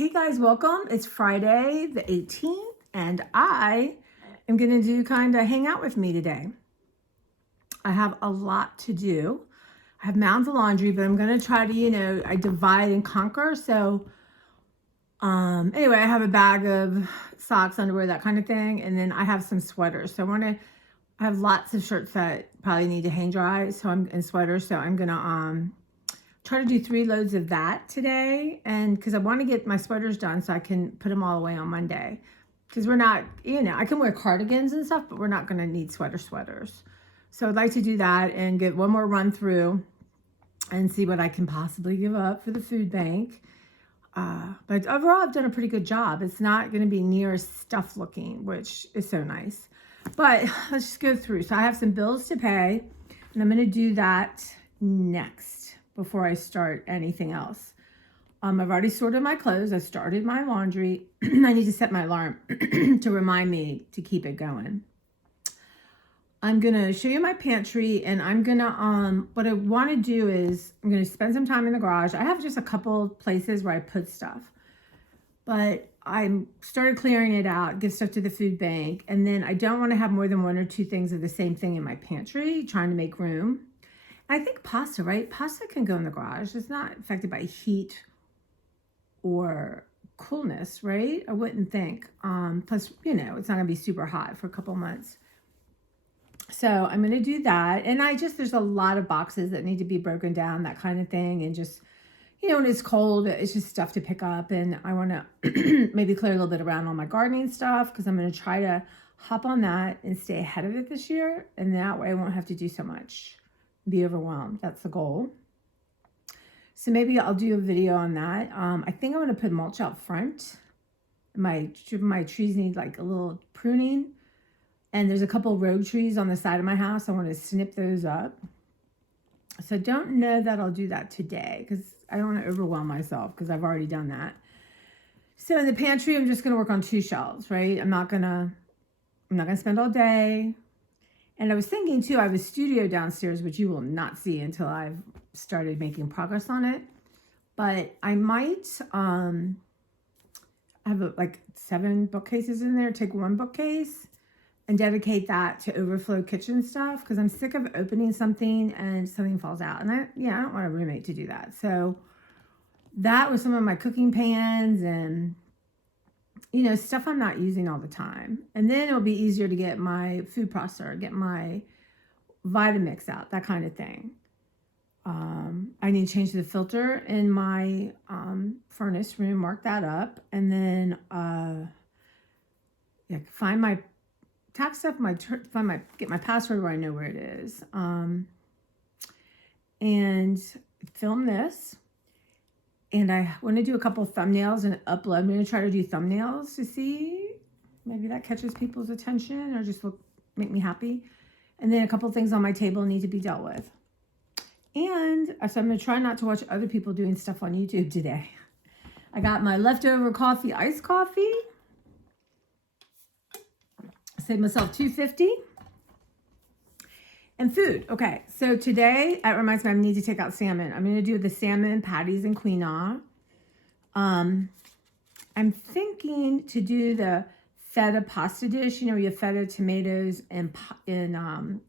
Hey guys, welcome. It's Friday the 18th, and I am going to do kind of hang out with me today. I have a lot to do. I have mounds of laundry, but I'm going to try to, I divide and conquer. So, anyway, I have a bag of socks, underwear, that kind of thing. And then I have some sweaters. So I have lots of shirts that probably need to hang dry. And sweaters. So I'm going to, try to do 3 loads of that today, and because I want to get my sweaters done so I can put them all away on Monday, because we're not, I can wear cardigans and stuff, but we're not going to need sweaters. So I'd like to do that and get one more run through and see what I can possibly give up for the food bank. But overall, I've done a pretty good job. It's not going to be near as stuffed looking, which is so nice. But let's just go through. So I have some bills to pay, and I'm going to do that next before I start anything else. I've already sorted my clothes. I started my laundry. I need to set my alarm to remind me to keep it going. I'm going to show you my pantry, and I'm going to, what I want to do is I'm going to spend some time in the garage. I have just a couple places where I put stuff, but I started clearing it out, give stuff to the food bank. And then I don't want to have more than 1 or 2 things of the same thing in my pantry, trying to make room. I think pasta, right? Pasta can go in the garage. It's not affected by heat or coolness, right? I wouldn't think. Plus, it's not going to be super hot for a couple months. So I'm going to do that. And there's a lot of boxes that need to be broken down, that kind of thing. And just, when it's cold, it's just stuff to pick up. And I want to maybe clear a little bit around all my gardening stuff, because I'm going to try to hop on that and stay ahead of it this year. And that way I won't have to do so much. Be overwhelmed. That's the goal. So maybe I'll do a video on that. I think I'm going to put mulch out front. My trees need like a little pruning, and there's a couple rogue trees on the side of my house. I want to snip those up. So I don't know that I'll do that today, because I don't want to overwhelm myself, because I've already done that. So in the pantry, I'm just going to work on 2 shelves, right? I'm not gonna spend all day. And I was thinking too, I have a studio downstairs, which you will not see until I've started making progress on it. But I might have like 7 bookcases in there, take 1 bookcase and dedicate that to overflow kitchen stuff, because I'm sick of opening something and something falls out. And I don't want a roommate to do that. So that was some of my cooking pans and stuff I'm not using all the time. And then it'll be easier to get my food processor, get my Vitamix out, that kind of thing. I need to change the filter in my furnace room, mark that up. And then find my tax stuff, get my password where I know where it is. And film this. And I want to do a couple thumbnails and upload. I'm going to try to do thumbnails to see. Maybe that catches people's attention or just make me happy. And then a couple things on my table need to be dealt with. And so I'm going to try not to watch other people doing stuff on YouTube today. I got my leftover coffee, iced coffee. Saved myself $2.50. And food. Okay, so today, it reminds me I need to take out salmon. I'm going to do the salmon patties and quinoa. I'm thinking to do the feta pasta dish. You have feta, tomatoes, and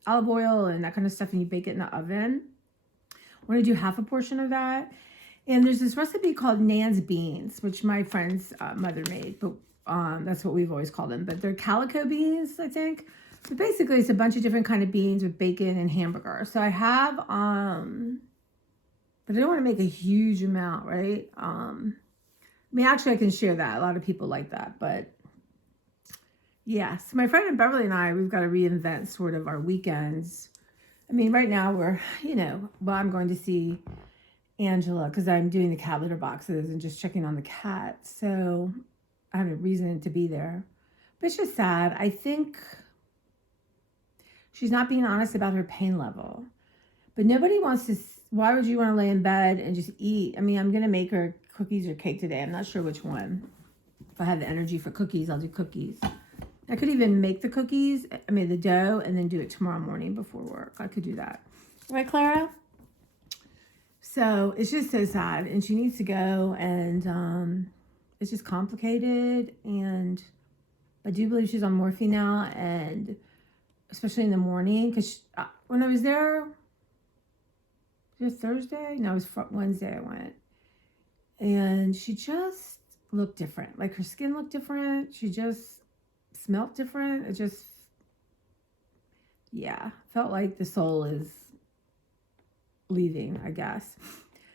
olive oil and that kind of stuff, and you bake it in the oven. I want to do half a portion of that. And there's this recipe called Nan's beans, which my friend's mother made, but that's what we've always called them. But they're calico beans, I think. So basically, it's a bunch of different kind of beans with bacon and hamburger. So I have, but I don't want to make a huge amount, right? Actually, I can share that. A lot of people like that, but yeah. So my friend Beverly and I, we've got to reinvent sort of our weekends. Right now we're, I'm going to see Angela because I'm doing the cat litter boxes and just checking on the cat. So I have a reason to be there. But it's just sad. I think she's not being honest about her pain level. But nobody wants to, why would you want to lay in bed and just eat? I'm going to make her cookies or cake today. I'm not sure which one. If I have the energy for cookies, I'll do cookies. I could even make the cookies, the dough, and then do it tomorrow morning before work. I could do that. Right, Clara? So it's just so sad. And she needs to go and it's just complicated. And I do believe she's on morphine now, and especially in the morning, because when I was there, it was Thursday? No, it was Wednesday I went. And she just looked different. Like her skin looked different. She just smelled different. It just, yeah, felt like the soul is leaving, I guess.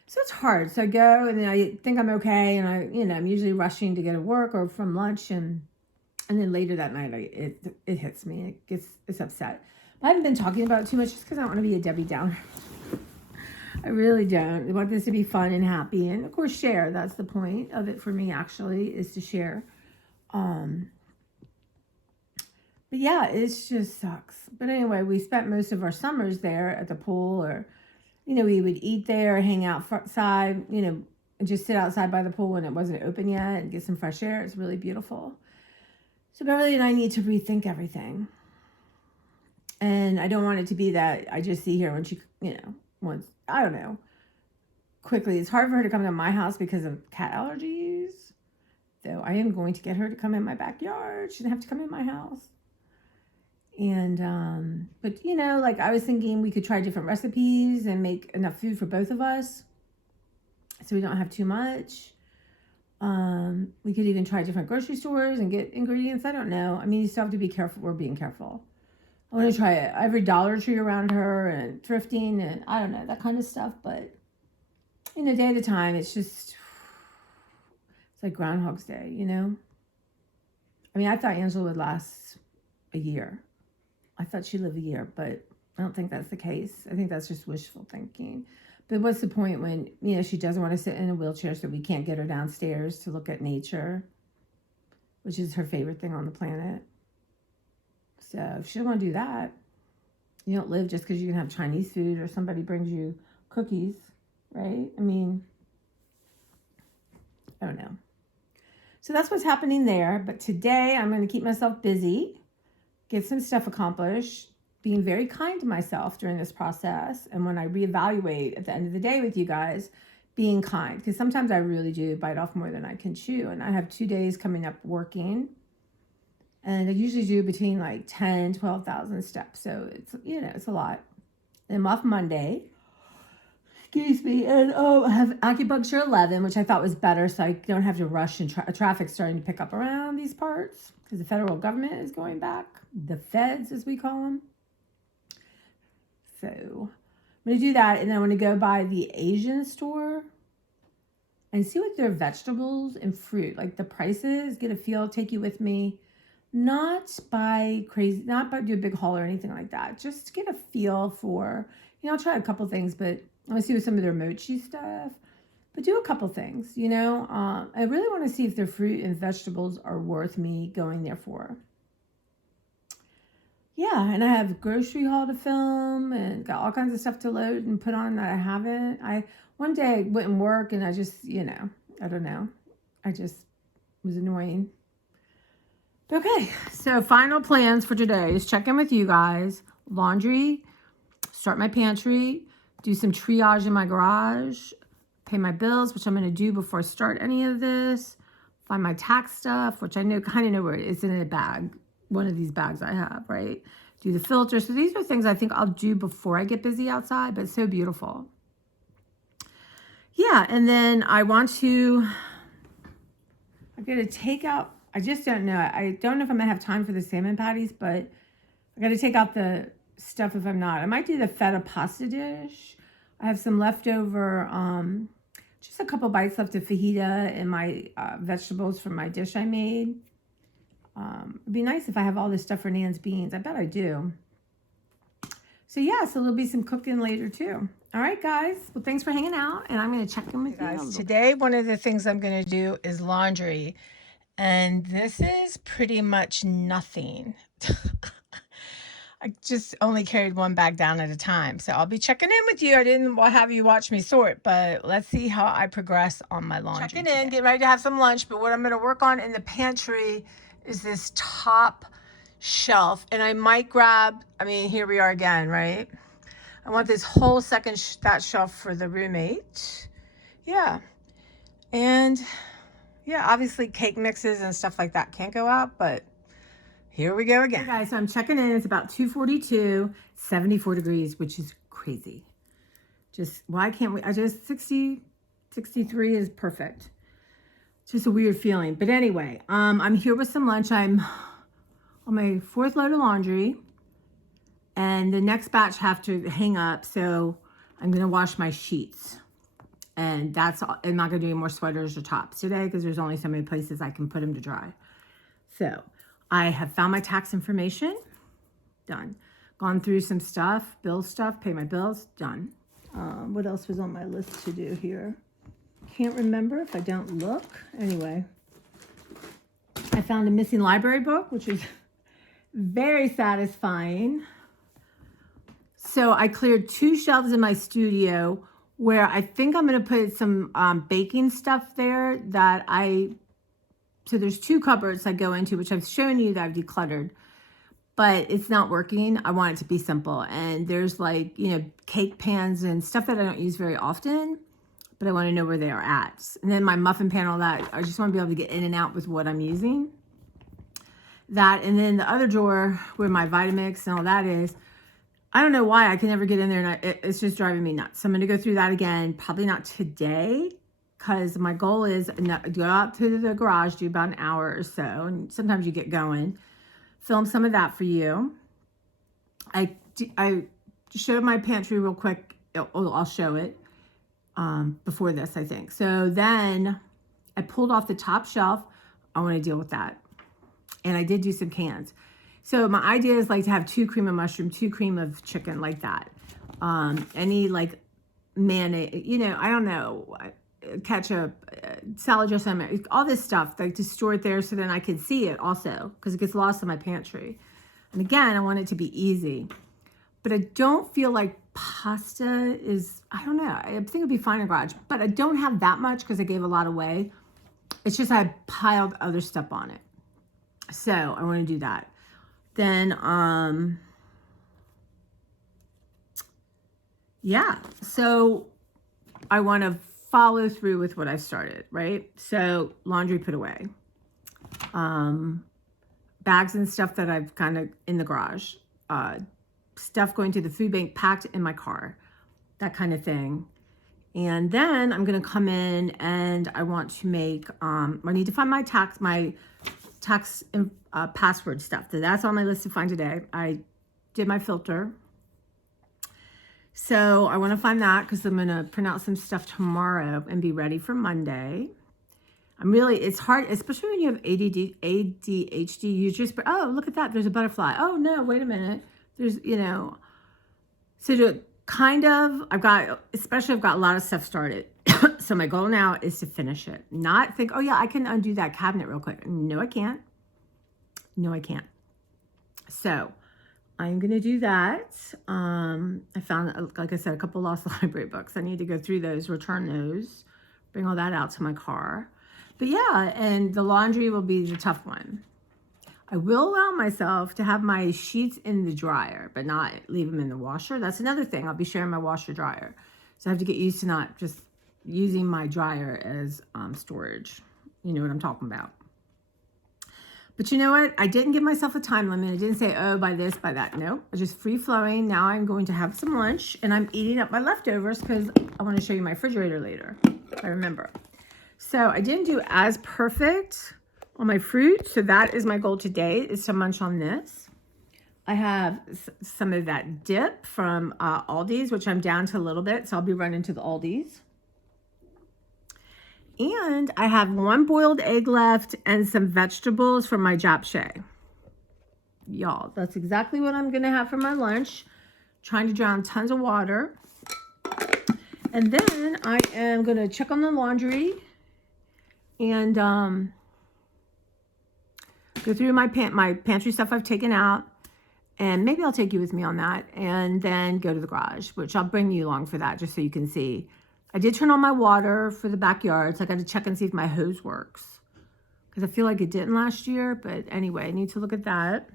So it's hard. So I go and then I think I'm okay. And I'm usually rushing to get to work or from lunch. And then later that night, it hits me. It's upset. I haven't been talking about it too much just because I don't want to be a Debbie Downer. I really don't. I want this to be fun and happy. And of course, share. That's the point of it for me, actually, is to share. But yeah, it just sucks. But anyway, we spent most of our summers there at the pool, or, we would eat there, hang out outside, and just sit outside by the pool when it wasn't open yet and get some fresh air. It's really beautiful. So Beverly and I need to rethink everything. And I don't want it to be that I just see her when she, once, I don't know, quickly. It's hard for her to come to my house because of cat allergies. So I am going to get her to come in my backyard. She doesn't have to come in my house. And, but like I was thinking we could try different recipes and make enough food for both of us so we don't have too much. We could even try different grocery stores and get ingredients. I don't know. I mean, you still have to be careful. We're being careful. I want to try it. Every Dollar Tree around her and thrifting and I don't know, that kind of stuff. But, day at a time, it's like Groundhog's Day, I mean, I thought Angela would last a year. I thought she'd live a year, but I don't think that's the case. I think that's just wishful thinking. But what's the point when, she doesn't want to sit in a wheelchair so we can't get her downstairs to look at nature, which is her favorite thing on the planet. So if she doesn't want to do that, you don't live just because you can have Chinese food or somebody brings you cookies, right? I mean, I don't know. So that's what's happening there. But today I'm going to keep myself busy, get some stuff accomplished, being very kind to myself during this process. And when I reevaluate at the end of the day with you guys, being kind. Because sometimes I really do bite off more than I can chew. And I have 2 days coming up working. And I usually do between like 10, 12,000 steps. So it's, it's a lot. And I'm off Monday. Excuse me. And I have acupuncture 11, which I thought was better. So I don't have to rush and traffic starting to pick up around these parts. Because the federal government is going back. The feds, as we call them. So I'm going to do that. And then I want to go by the Asian store and see what their vegetables and fruit, like the prices, get a feel, take you with me. Not by do a big haul or anything like that. Just to get a feel for, I'll try a couple things, but I want to see with some of their mochi stuff. But do a couple things, I really want to see if their fruit and vegetables are worth me going there for. Yeah, and I have grocery haul to film and got all kinds of stuff to load and put on that I haven't. One day I wouldn't work and I just, I don't know. I just was annoying. Okay, so final plans for today is check in with you guys. Laundry, start my pantry, do some triage in my garage, pay my bills, which I'm going to do before I start any of this, find my tax stuff, which I kind of know where it is in a bag, one of these bags I have, right? Do the filter. So these are things I think I'll do before I get busy outside, but it's so beautiful. Yeah, and then I'm going to take out, I just don't know. I don't know if I'm going to have time for the salmon patties, but I got to take out the stuff if I'm not. I might do the feta pasta dish. I have some leftover, just a couple bites left of fajita and my vegetables from my dish I made. It'd be nice if I have all this stuff for Nan's beans. I bet I do. So yeah, so there'll be some cooking later too. All right, guys. Well, thanks for hanging out, and I'm going to check in with you guys. Today, one of the things I'm going to do is laundry. And this is pretty much nothing. I just only carried one bag down at a time. So I'll be checking in with you. I didn't have you watch me sort, but let's see how I progress on my laundry. Checking in, getting ready to have some lunch. But what I'm going to work on in the pantry is this top shelf. And I might grab, here we are again, right? I want this whole second that shelf for the roommate. Yeah. And Yeah, obviously cake mixes and stuff like that can't go out, but here we go again. Hey guys, so I'm checking in. It's about 2:42, 74 degrees, which is crazy. Just, why can't we? 63 is perfect. Just a weird feeling. But anyway, I'm here with some lunch. I'm on my 4th load of laundry, and the next batch have to hang up, so I'm gonna wash my sheets. And that's all. I'm not gonna do any more sweaters or tops today because there's only so many places I can put them to dry. So I have found my tax information, done. Gone through some stuff, bill stuff, pay my bills, done. What else was on my list to do here? Can't remember if I don't look. Anyway, I found a missing library book, which is very satisfying. So I cleared 2 shelves in my studio where I think I'm going to put some baking stuff there so there's 2 cupboards I go into, which I've shown you that I've decluttered, but it's not working. I want it to be simple. And there's like, cake pans and stuff that I don't use very often, but I want to know where they are at. And then my muffin pan, all that, I just want to be able to get in and out with what I'm using. That, and then the other drawer where my Vitamix and all that is, I don't know why I can never get in there, and it's just driving me nuts. So I'm going to go through that again, probably not today, because my goal is to go out to the garage, do about an hour or so, and sometimes you get going. Film some of that for you. I showed my pantry real quick. I'll show it before this, I think. So then I pulled off the top shelf. I want to deal with that. And I did do some cans. So my idea is like to have 2 cream of mushroom, 2 cream of chicken, like that. Any like mayonnaise, I don't know, ketchup, salad dressing, all this stuff, like to store it there so then I can see it also, because it gets lost in my pantry. And again, I want it to be easy. But I don't feel like pasta is, I don't know, I think it'd be fine in garage, but I don't have that much because I gave a lot away. It's just I piled other stuff on it. So I want to do that. Then, yeah, so I want to follow through with what I started, right? So laundry put away, bags and stuff that I've kind of in the garage, stuff going to the food bank packed in my car, that kind of thing. And then I'm going to come in and I want to make, I need to find my tax password stuff. So that's on my list to find today. I did my filter. So I want to find that because I'm going to print out some stuff tomorrow and be ready for Monday. It's hard, especially when you have ADHD, you just, oh, look at that. There's a butterfly. Oh no, wait a minute. There's, so to I've got a lot of stuff started. So my goal now is to finish it. Not think, oh yeah, I can undo that cabinet real quick. No, I can't. No, I can't. So I'm going to do that. I found, like I said, a couple lost library books. I need to go through those, return those, bring all that out to my car. But yeah, and the laundry will be the tough one. I will allow myself to have my sheets in the dryer, but not leave them in the washer. That's another thing. I'll be sharing my washer dryer. So I have to get used to not just using my dryer as storage. You know what I'm talking about. But you know what? I didn't give myself a time limit. I didn't say, oh, by this, by that. No, I just free flowing. Now I'm going to have some lunch and I'm eating up my leftovers because I want to show you my refrigerator later, if I remember. So I didn't do as perfect on my fruit. So that is my goal today, is to munch on this. I have some of that dip from Aldi's, which I'm down to a little bit. So I'll be running to the Aldi's. And I have 1 boiled egg left and some vegetables from my japchae. Y'all, that's exactly what I'm going to have for my lunch. Trying to drown tons of water. And then I am going to check on the laundry and go through my pantry stuff I've taken out. And maybe I'll take you with me on that. And then go to the garage, which I'll bring you along for that just so you can see. I did turn on my water for the backyard, so I got to check and see if my hose works. Because I feel like it didn't last year, but anyway, I need to look at that.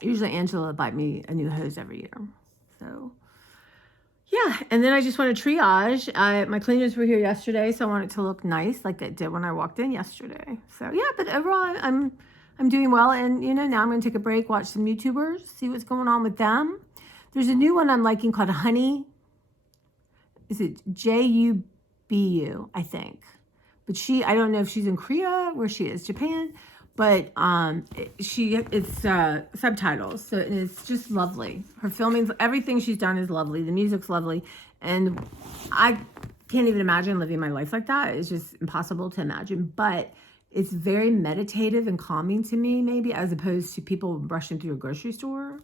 Usually Angela will buy me a new hose every year. So, Yeah, and then I just want to triage. My cleaners were here yesterday, so I want it to look nice, like it did when I walked in yesterday. So yeah, but overall, I'm doing well. And now I'm going to take a break, watch some YouTubers, see what's going on with them. There's a new one I'm liking called Honey. Is it Jubu? I think. But I don't know if she's in Korea, where she is, Japan. But it's subtitles, so it's just lovely. Her filming, everything she's done is lovely. The music's lovely, and I can't even imagine living my life like that. It's just impossible to imagine. But it's very meditative and calming to me, maybe, as opposed to people rushing through a grocery store.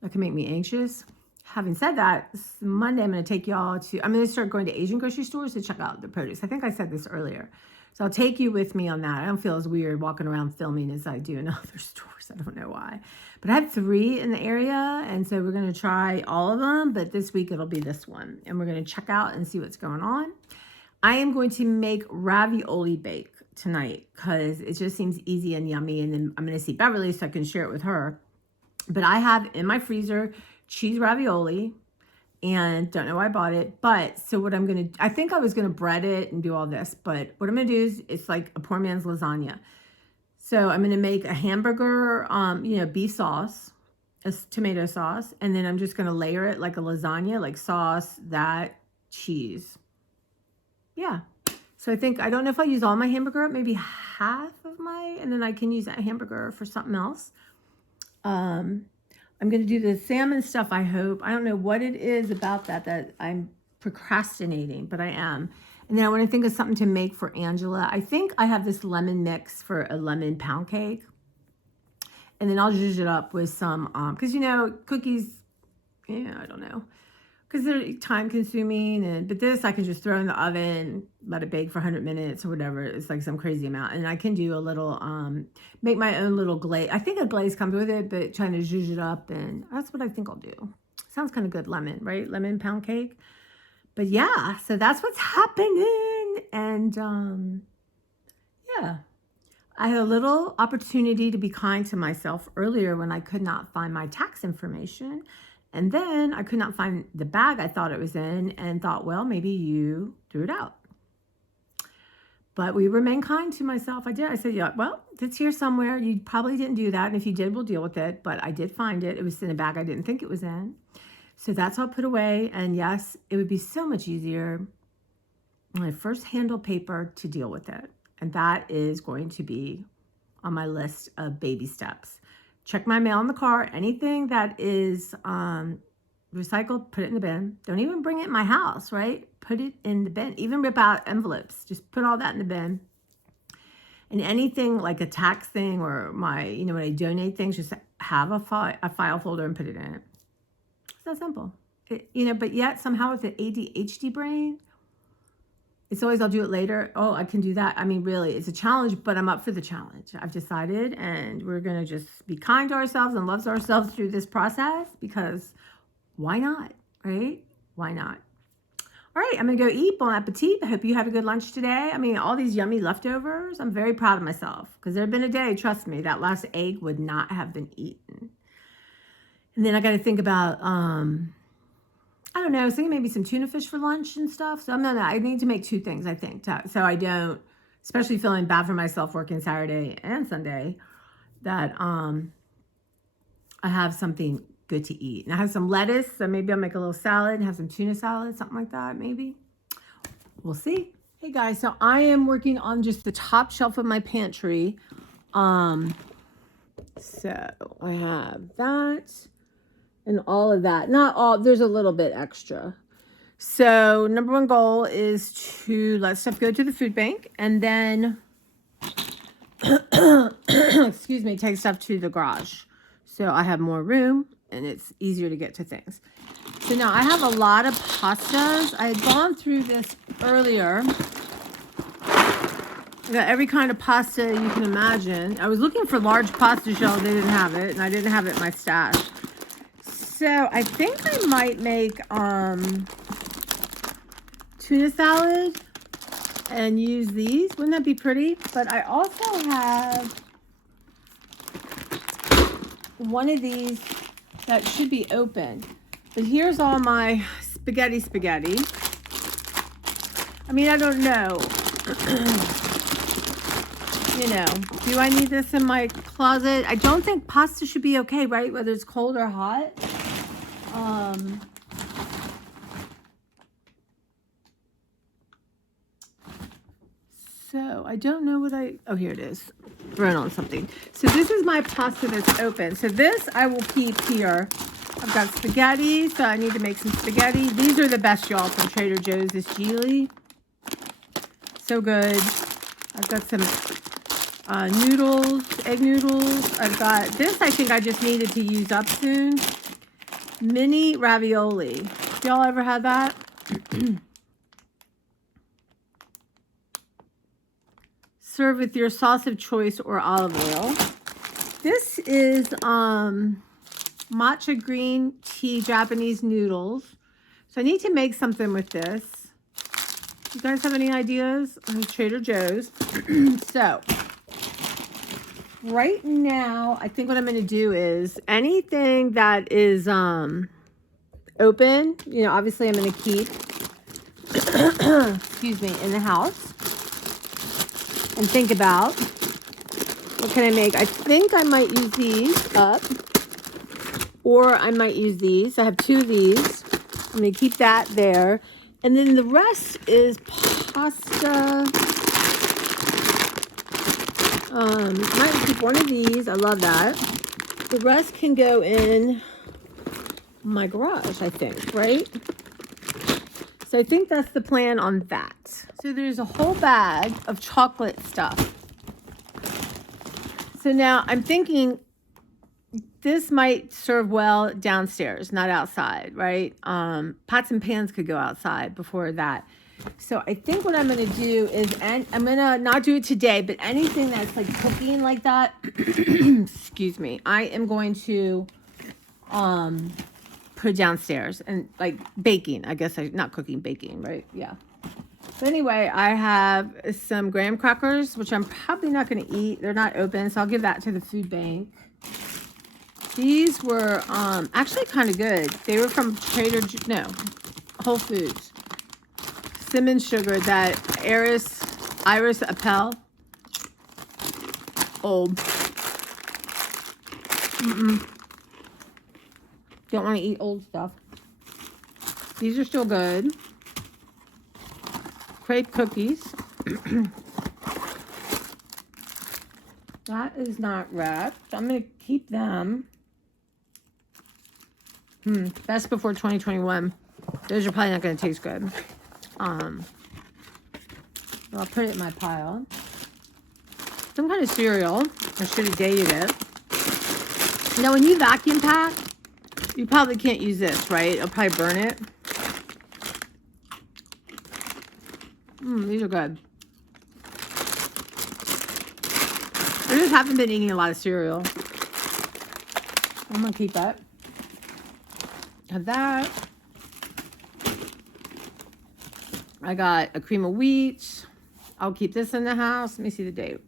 That can make me anxious. Having said that, Monday I'm going to take y'all to. I'm going to start going to Asian grocery stores to check out the produce. I think I said this earlier. So I'll take you with me on that. I don't feel as weird walking around filming as I do in other stores. I don't know why. But I have 3 in the area, and so we're going to try all of them. But this week it'll be this one. And we're going to check out and see what's going on. I am going to make ravioli bake tonight because it just seems easy and yummy. And then I'm going to see Beverly so I can share it with her. But I have in my freezer cheese ravioli. And don't know why I bought it, but so what I'm going to, I think I was going to bread it and do all this, but what I'm going to do is it's like a poor man's lasagna. So I'm going to make a hamburger, beef sauce, a tomato sauce, and then I'm just going to layer it like a lasagna, like sauce, that, cheese. Yeah. So I don't know if I'll use all my hamburger, maybe half of and then I can use that hamburger for something else. I'm going to do the salmon stuff, I hope. I don't know what it is about that I'm procrastinating, but I am. And then I want to think of something to make for Angela. I think I have this lemon mix for a lemon pound cake. And then I'll zhuzh it up with some, because, cookies, I don't know. Because they're time consuming. But this I can just throw in the oven, let it bake for 100 minutes or whatever. It's like some crazy amount. And I can do a little, make my own little glaze. I think a glaze comes with it, but trying to zhuzh it up. And that's what I think I'll do. Sounds kind of good, lemon, right? Lemon pound cake. But yeah, so that's what's happening. And yeah, I had a little opportunity to be kind to myself earlier when I could not find my tax information. And then I could not find the bag I thought it was in and thought, well, maybe you threw it out. But we remain kind to myself. I did. I said, yeah, well, it's here somewhere. You probably didn't do that. And if you did, we'll deal with it. But I did find it. It was in a bag I didn't think it was in. So that's all put away. And yes, it would be so much easier when I first handle paper to deal with it. And that is going to be on my list of baby steps. Check my mail in the car. Anything that is recycled, put it in the bin. Don't even bring it in my house, right? Put it in the bin. Even rip out envelopes. Just put all that in the bin. And anything like a tax thing or when I donate things, just have a file folder and put it in it. It's that simple. But yet somehow with the ADHD brain, it's always, I'll do it later. Oh, I can do that. I mean, really, it's a challenge, but I'm up for the challenge. I've decided, and we're going to just be kind to ourselves and love ourselves through this process because why not, right? Why not? All right, I'm going to go eat. Bon appetit. I hope you had a good lunch today. I mean, all these yummy leftovers. I'm very proud of myself because there had been a day, trust me, that last egg would not have been eaten. And then I got to think about, I don't know, I was thinking maybe some tuna fish for lunch and stuff. So I need to make 2 things, I think, so I don't, especially feeling bad for myself working Saturday and Sunday, that I have something good to eat. And I have some lettuce, so maybe I'll make a little salad and have some tuna salad, something like that, maybe. We'll see. Hey guys, so I am working on just the top shelf of my pantry. So I have that. And all of that. Not all, there's a little bit extra. So number 1 goal is to let stuff go to the food bank and then, excuse me, take stuff to the garage. So I have more room and it's easier to get to things. So now I have a lot of pastas. I had gone through this earlier. I got every kind of pasta you can imagine. I was looking for large pasta shells. They didn't have it and I didn't have it in my stash. So I think I might make tuna salad and use these. Wouldn't that be pretty? But I also have one of these that should be open. But here's all my spaghetti. I mean, I don't know. You know, do I need this in my closet? I don't think pasta should be okay, right? Whether it's cold or hot. So I don't know what oh, here it is. Run on something. So this is my pasta that's open. So this I will keep here. I've got spaghetti, so I need to make some spaghetti. These are the best, y'all, from Trader Joe's. This Geely. So good. I've got some noodles, egg noodles. I've got this, I think I just needed to use up soon. Mini ravioli. Y'all ever had that? Serve with your sauce of choice or olive oil. This is matcha green tea Japanese noodles. So I need to make something with this. You guys have any ideas? Trader Joe's. So right now, I think what I'm going to do is anything that is open, you know, obviously I'm going to keep, excuse me, in the house. And think about, what can I make? I think I might use these up, or I might use these. I have 2 of these. I'm going to keep that there. And then the rest is pasta. Might keep one of these. I love that. The rest can go in my garage, I think, right? So I think that's the plan on that. So there's a whole bag of chocolate stuff. So now I'm thinking this might serve well downstairs, not outside, right? Pots and pans could go outside before that. So I think what I'm going to do is, and I'm going to not do it today, but anything that's like cooking like that, excuse me, I am going to put downstairs and like baking. I guess not cooking, baking, right? Yeah. So anyway, I have some graham crackers, which I'm probably not going to eat. They're not open, so I'll give that to the food bank. These were actually kind of good. They were from Whole Foods. Cinnamon sugar, that Iris Apple. Old. Don't want to eat old stuff. These are still good. Crepe cookies. That is not wrapped. I'm going to keep them. Best before 2021. Those are probably not going to taste good. I'll put it in my pile. Some kind of cereal. I should have dated it. Now, when you vacuum pack, you probably can't use this, right? It'll probably burn it. These are good. I just haven't been eating a lot of cereal. I'm going to keep that. Have that. I got a cream of wheat. I'll keep this in the house. Let me see the date.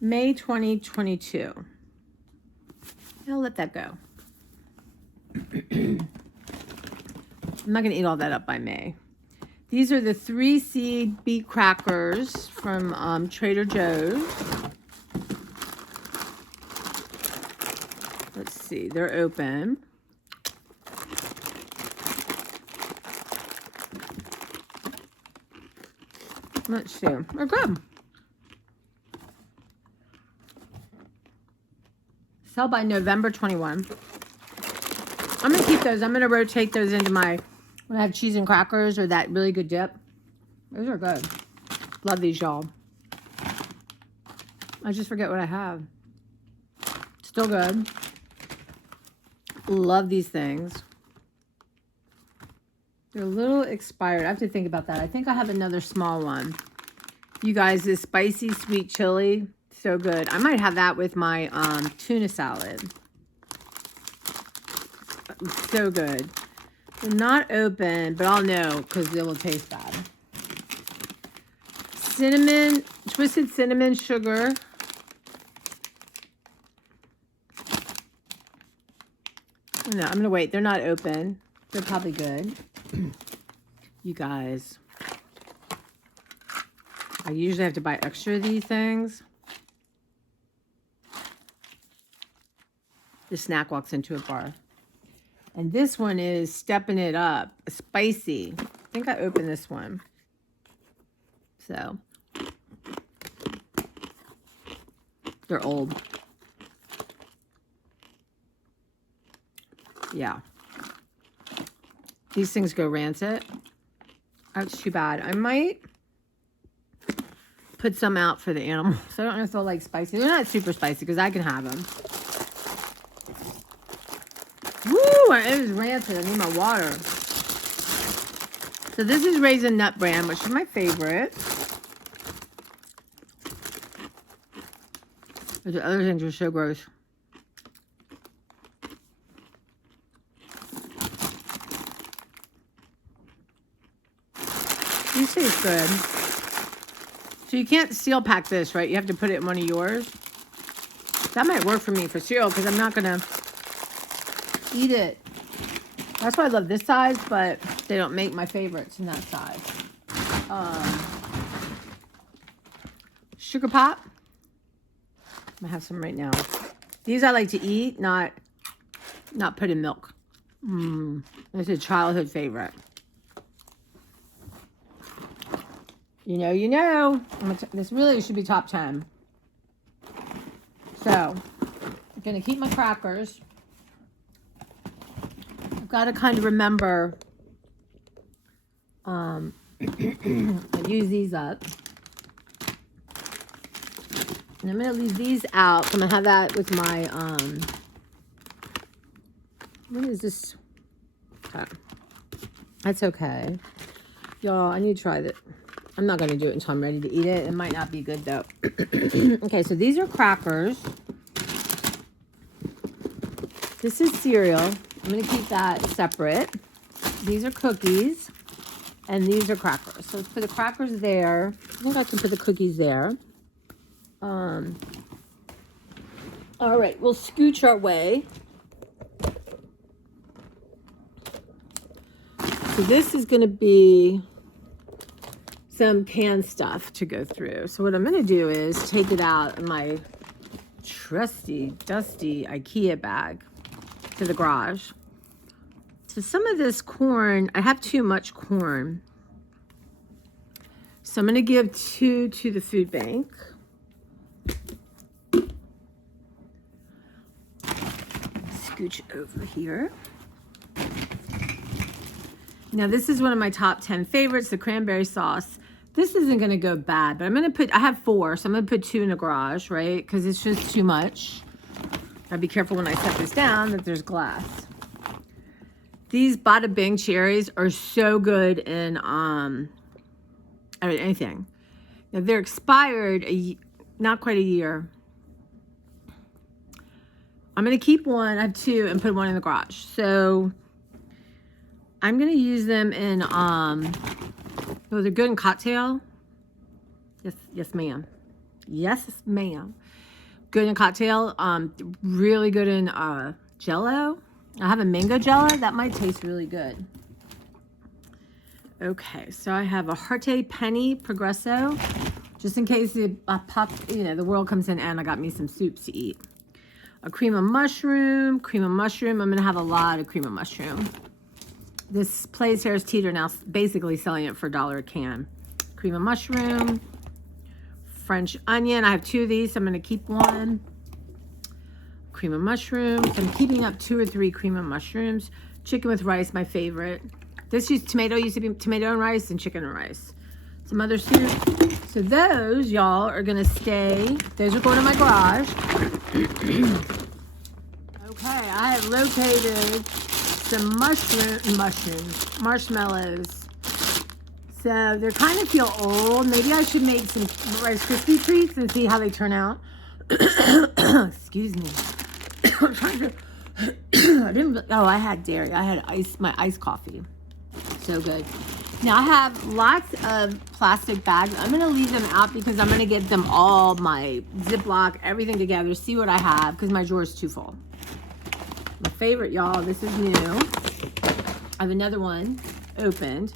May 2022. I'll let that go. I'm not going to eat all that up by May. These are the 3-seed beet crackers from Trader Joe's. Let's see, they're open. Let's see, they're good. Sell by November 21. I'm going to keep those. I'm going to rotate those into my, when I have cheese and crackers or that really good dip. Those are good. Love these, y'all. I just forget what I have. Still good. Love these things. They're a little expired. I have to think about that. I think I have another small one. You guys, this spicy sweet chili, so good. I might have that with my tuna salad. So good. They're not open, but I'll know because it will taste bad. Cinnamon, twisted cinnamon sugar. No, I'm gonna wait. They're not open. They're probably good. You guys, I usually have to buy extra of these things. The snack walks into a bar. And this one is stepping it up. Spicy. I think I opened this one. So. They're old. Yeah. These things go rancid. That's too bad. I might put some out for the animals. I don't know if they'll like spicy. They're not super spicy because I can have them. Woo! It was rancid. I need my water. So this is Raisin Nut Bran, which is my favorite. The other things are so gross. These taste good. So you can't seal pack this, right? You have to put it in one of yours. That might work for me for cereal because I'm not going to eat it. That's why I love this size, but they don't make my favorites in that size. Sugar Pop. I have some right now. These I like to eat, not put in milk. It's a childhood favorite. You know. This really should be top 10. So, I'm going to keep my crackers. I've got to kind of remember and use these up. And I'm going to leave these out. I'm going to have that with my, what is this? Okay. That's okay. Y'all, I need to try that. I'm not going to do it until I'm ready to eat it. It might not be good, though. Okay, so these are crackers. This is cereal. I'm going to keep that separate. These are cookies. And these are crackers. So let's put the crackers there. I think I can put the cookies there. All right, we'll scooch our way. So this is going to be some canned stuff to go through. So what I'm going to do is take it out in my trusty, dusty IKEA bag to the garage. So some of this corn, I have too much corn. So I'm going to give 2 to the food bank. Scooch over here. Now this is one of my top 10 favorites, the cranberry sauce. This isn't going to go bad, but I'm going to put, I have 4, so I'm going to put 2 in the garage, right? Because it's just too much. Gotta be careful when I set this down that there's glass. These Bada Bing cherries are so good in anything. Now they're expired not quite a year. I'm going to keep one. I have 2 and put 1 in the garage. So I'm going to use them in, oh, they're good in cocktail. Yes, ma'am. Yes, ma'am. Good in cocktail. Really good in Jello. I have a mango Jello. That might taste really good. Okay, so I have a Hearty Penny Progresso. Just in case the world comes in and I got me some soups to eat. A cream of mushroom. I'm going to have a lot of cream of mushroom. This place, Harris Teeter, now basically selling it for $1 a can. Cream of mushroom. French onion. I have 2 of these, so I'm going to keep 1. Cream of mushrooms. I'm keeping up 2 or 3 cream of mushrooms. Chicken with rice, my favorite. This used to be tomato and rice and chicken and rice. Some other soup. So those, y'all, are going to stay. Those are going in my garage. Okay, I have located some marshmallows. So they kind of feel old. Maybe I should make some Rice Krispie treats and see how they turn out. Excuse me. I'm trying to. I had dairy. I had my iced coffee. So good. Now I have lots of plastic bags. I'm going to leave them out because I'm going to get them all, my Ziploc, everything together, see what I have because my drawer is too full. My favorite, y'all. This is new. I have another one opened.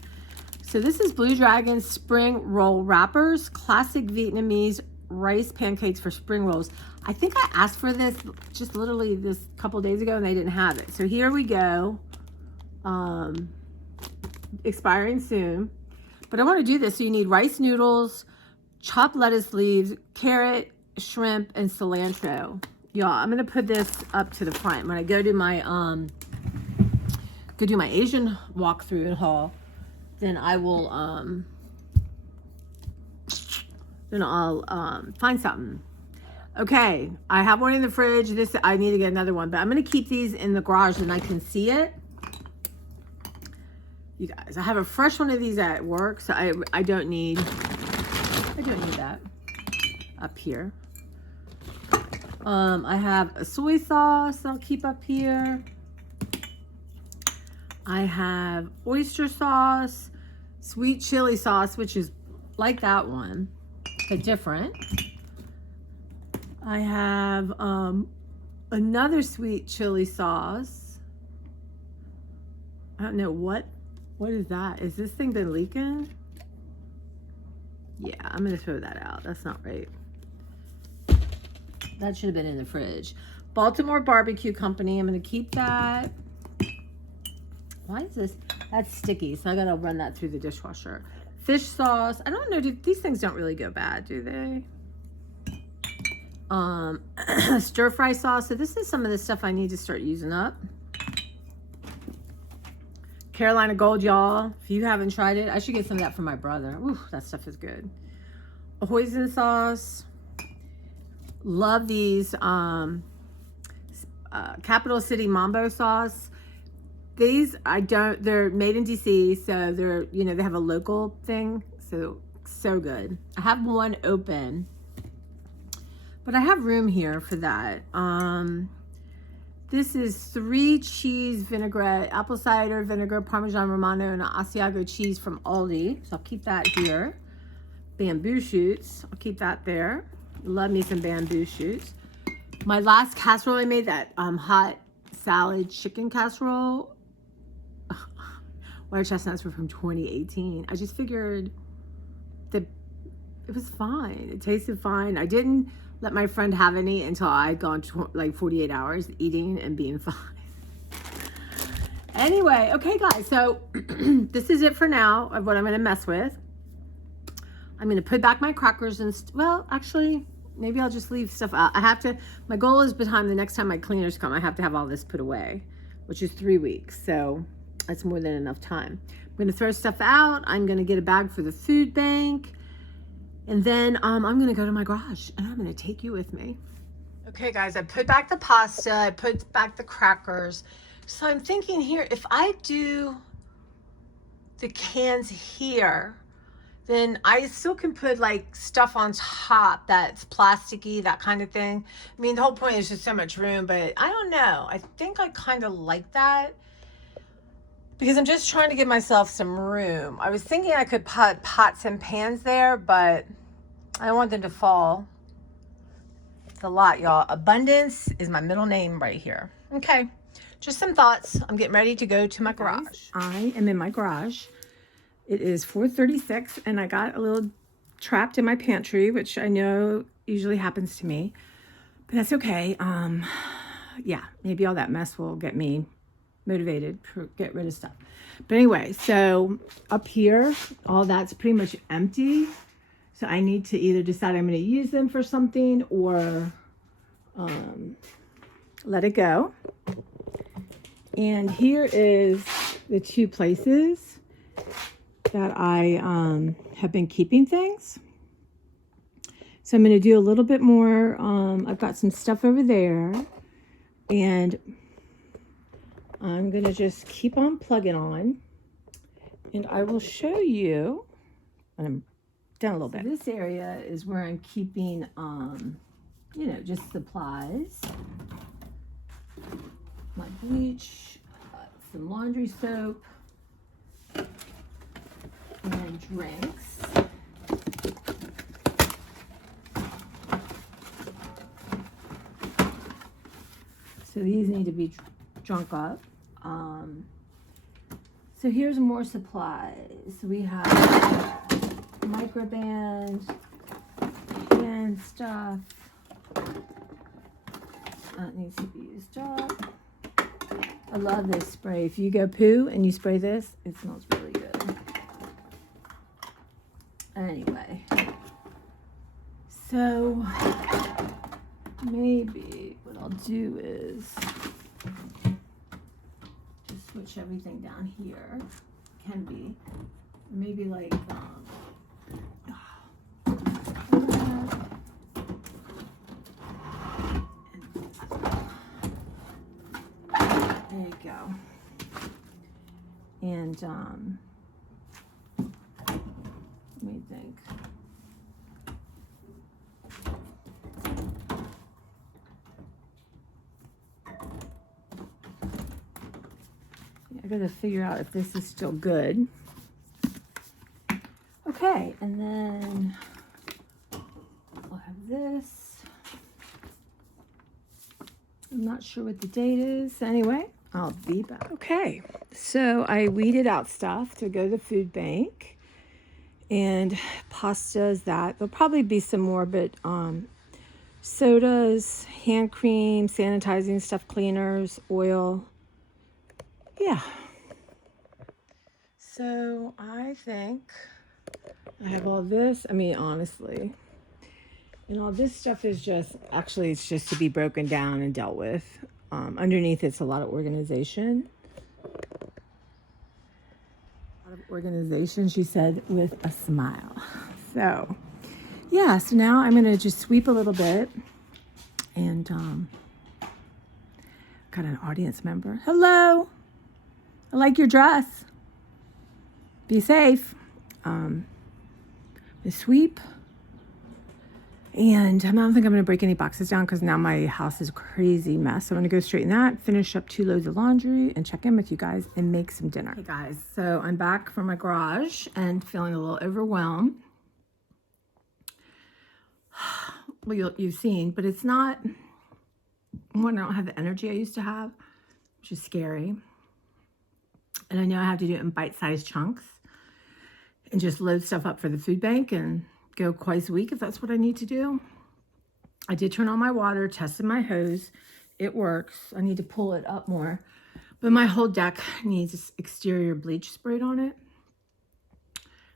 So this is Blue Dragon Spring Roll Wrappers, classic Vietnamese rice pancakes for spring rolls. I think I asked for this just literally this couple days ago and they didn't have it. So here we go. Expiring soon. But I want to do this. So you need rice noodles, chopped lettuce leaves, carrot, shrimp, and cilantro. Y'all, I'm going to put this up to the front. When I go to my do my Asian walkthrough and haul, then I will I'll find something. Okay, I have one in the fridge. This, I need to get another one, but I'm gonna keep these in the garage and I can see it. You guys, I have a fresh one of these at work, so I don't need that up here. I have a soy sauce I'll keep up here. I have oyster sauce, sweet chili sauce, which is like that one, but different. I have another sweet chili sauce. I don't know what is that? Is this thing been leaking? Yeah, I'm gonna throw that out. That's not right. That should have been in the fridge. Baltimore Barbecue Company. I'm gonna keep that. Why is this? That's sticky, so I gotta run that through the dishwasher. Fish sauce. I don't know, these things don't really go bad, do they? Stir fry sauce. So this is some of the stuff I need to start using up. Carolina Gold, y'all. If you haven't tried it, I should get some of that for my brother. Ooh, that stuff is good. A hoisin sauce. Love these Capital City Mambo sauce. These they're made in DC, so they're, you know, they have a local thing, so good. I have one open, but I have room here for that. This is 3 cheese vinaigrette, apple cider vinegar, Parmesan Romano, and an Asiago cheese from Aldi, so I'll keep that here. Bamboo shoots, I'll keep that there. Love me some bamboo shoots. My last casserole I made, that hot salad chicken casserole, white chestnuts were from 2018. I just figured that it was fine. It tasted fine. I didn't let my friend have any until I'd gone like 48 hours eating and being fine. Anyway, okay guys, so this is it for now of what I'm gonna mess with. I'm gonna put back my crackers and, well, actually, maybe I'll just leave stuff out. I have to, my goal is by the time the next time my cleaners come, I have to have all this put away, which is 3 weeks. So that's more than enough time. I'm gonna throw stuff out. I'm gonna get a bag for the food bank. And then I'm gonna go to my garage and I'm gonna take you with me. Okay guys, I put back the pasta, I put back the crackers. So I'm thinking here, if I do the cans here, then I still can put like stuff on top that's plasticky, that kind of thing. I mean, the whole point is just so much room, but I don't know. I think I kind of like that because I'm just trying to give myself some room. I was thinking I could put pots and pans there, but I don't want them to fall. It's a lot, y'all. Abundance is my middle name right here. Okay, just some thoughts. I'm getting ready to go to my garage. I am in my garage. It is 4:36 and I got a little trapped in my pantry, which I know usually happens to me, but that's okay. Yeah, maybe all that mess will get me motivated to get rid of stuff. But anyway, so up here, all that's pretty much empty. So I need to either decide I'm going to use them for something or let it go. And here is the 2 places that I have been keeping things. So I'm going to do a little bit more. I've got some stuff over there and I'm going to just keep on plugging on and I will show you when I'm done a little bit. This area is where I'm keeping, you know, just supplies, my bleach, some laundry soap, and drinks. So these need to be drunk up. So here's more supplies. We have microband, hand stuff. That needs to be used up. I love this spray. If you go poo and you spray this, it smells really good. Anyway, so maybe what I'll do is just switch everything down here. Can be maybe like there you go. And let me think. I gotta figure out if this is still good. Okay, and then I'll have this. I'm not sure what the date is. Anyway, I'll be back. Okay, so I weeded out stuff to go to the food bank. And pastas, that there'll probably be some more, but sodas, hand cream, sanitizing stuff, cleaners, oil. Yeah. So I think I have all this. I mean, honestly, and all this stuff is just, actually, it's just to be broken down and dealt with. Underneath, it's a lot of organization. Organization, she said, with a smile. So yeah, so now I'm gonna just sweep a little bit, and got an audience member. Hello, I like your dress. Be safe. The sweep, and I don't think I'm gonna break any boxes down because now my house is a crazy mess. So I'm gonna go straighten that, finish up 2 loads of laundry, and check in with you guys and make some dinner. Hey guys, so I'm back from my garage and feeling a little overwhelmed. Well, you've seen, but it's not, one, I don't have the energy I used to have, which is scary. And I know I have to do it in bite-sized chunks and just load stuff up for the food bank and go twice a week if that's what I need to do. I did turn on my water, tested my hose. It works. I need to pull it up more. But my whole deck needs exterior bleach sprayed on it.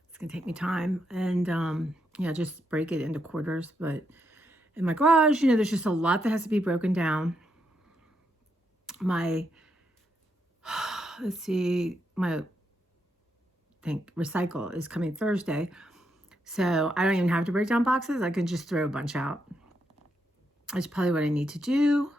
It's gonna take me time. And yeah, just break it into quarters. But in my garage, you know, there's just a lot that has to be broken down. My, let's see, my, I think recycle is coming Thursday. So I don't even have to break down boxes. I can just throw a bunch out. That's probably what I need to do.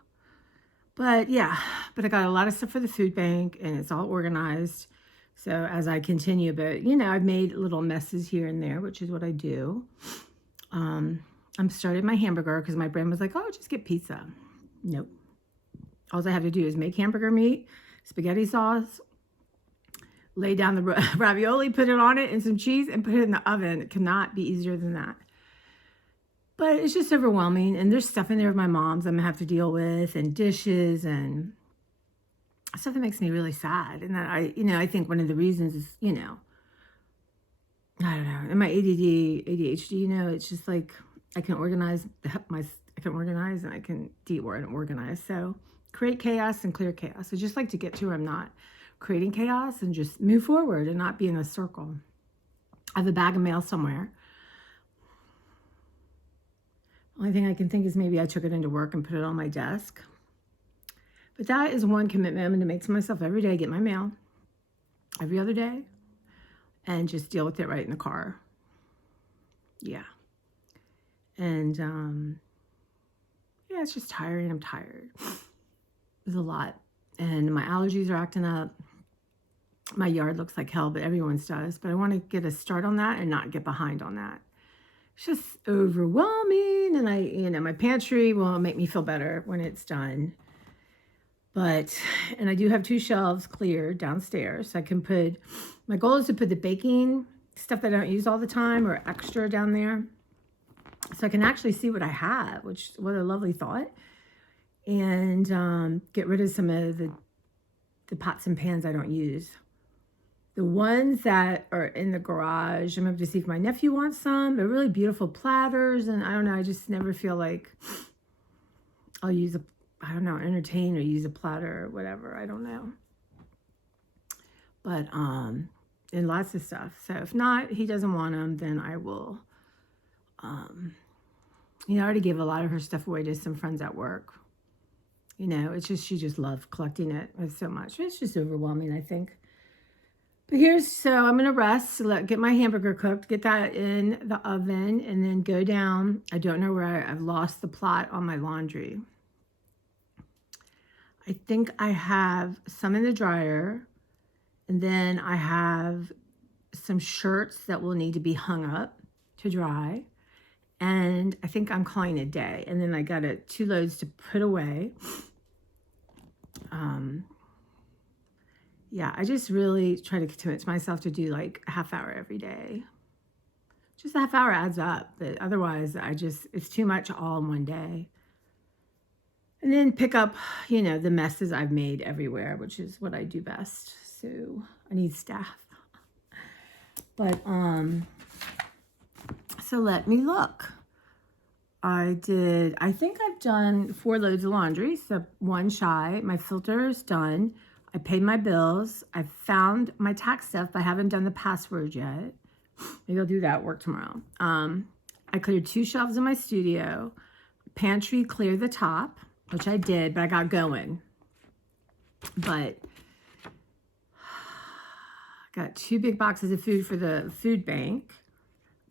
But yeah, but I got a lot of stuff for the food bank and it's all organized. So as I continue, but you know, I've made little messes here and there, which is what I do. I'm starting my hamburger because my brain was like, oh, just get pizza. Nope. All I have to do is make hamburger meat, spaghetti sauce, lay down the ravioli, put it on it and some cheese and put it in the oven. It cannot be easier than that. But it's just overwhelming. And there's stuff in there of my mom's I'm gonna have to deal with, and dishes and stuff that makes me really sad. And that I think one of the reasons is, I don't know, in my ADD, ADHD, it's just like I can organize and I can deorganize. So create chaos and clear chaos. I just like to get to where I'm not creating chaos and just move forward and not be in a circle. I have a bag of mail somewhere. Only thing I can think is maybe I took it into work and put it on my desk. But that is one commitment I'm going to make to myself every day. Get my mail every other day and just deal with it right in the car. Yeah. And yeah, it's just tiring. I'm tired. There's a lot. And my allergies are acting up. My yard looks like hell, but everyone's does. But I want to get a start on that and not get behind on that. It's just overwhelming. And my pantry will make me feel better when it's done. And I do have 2 shelves cleared downstairs. So I can put, my goal is to put the baking stuff that I don't use all the time or extra down there. So I can actually see what I have, what a lovely thought. And get rid of some of the the pots and pans I don't use. The ones that are in the garage, I'm going to have to see if my nephew wants some. They're really beautiful platters, and I don't know, I just never feel like I'll use entertain or use a platter or whatever. I don't know. But, and lots of stuff. So if not, he doesn't want them, then I will, I already gave a lot of her stuff away to some friends at work. It's just, she just loved collecting it. It's so much. It's just overwhelming, I think. But so I'm going to rest, get my hamburger cooked, get that in the oven, and then go down. I don't know where I've lost the plot on my laundry. I think I have some in the dryer, and then I have some shirts that will need to be hung up to dry. And I think I'm calling it a day. And then I got 2 loads to put away. Yeah, I just really try to commit to myself to do like a half hour every day. Just a half hour adds up, but otherwise it's too much all in one day. And then pick up, the messes I've made everywhere, which is what I do best. So I need staff. But, so let me look. I think I've done 4 loads of laundry, so 1 shy. My filter is done. I paid my bills. I found my tax stuff, but I haven't done the password yet. Maybe I'll do that work tomorrow. I cleared 2 shelves in my studio. Pantry cleared the top, which I did, but I got going. But I got 2 big boxes of food for the food bank.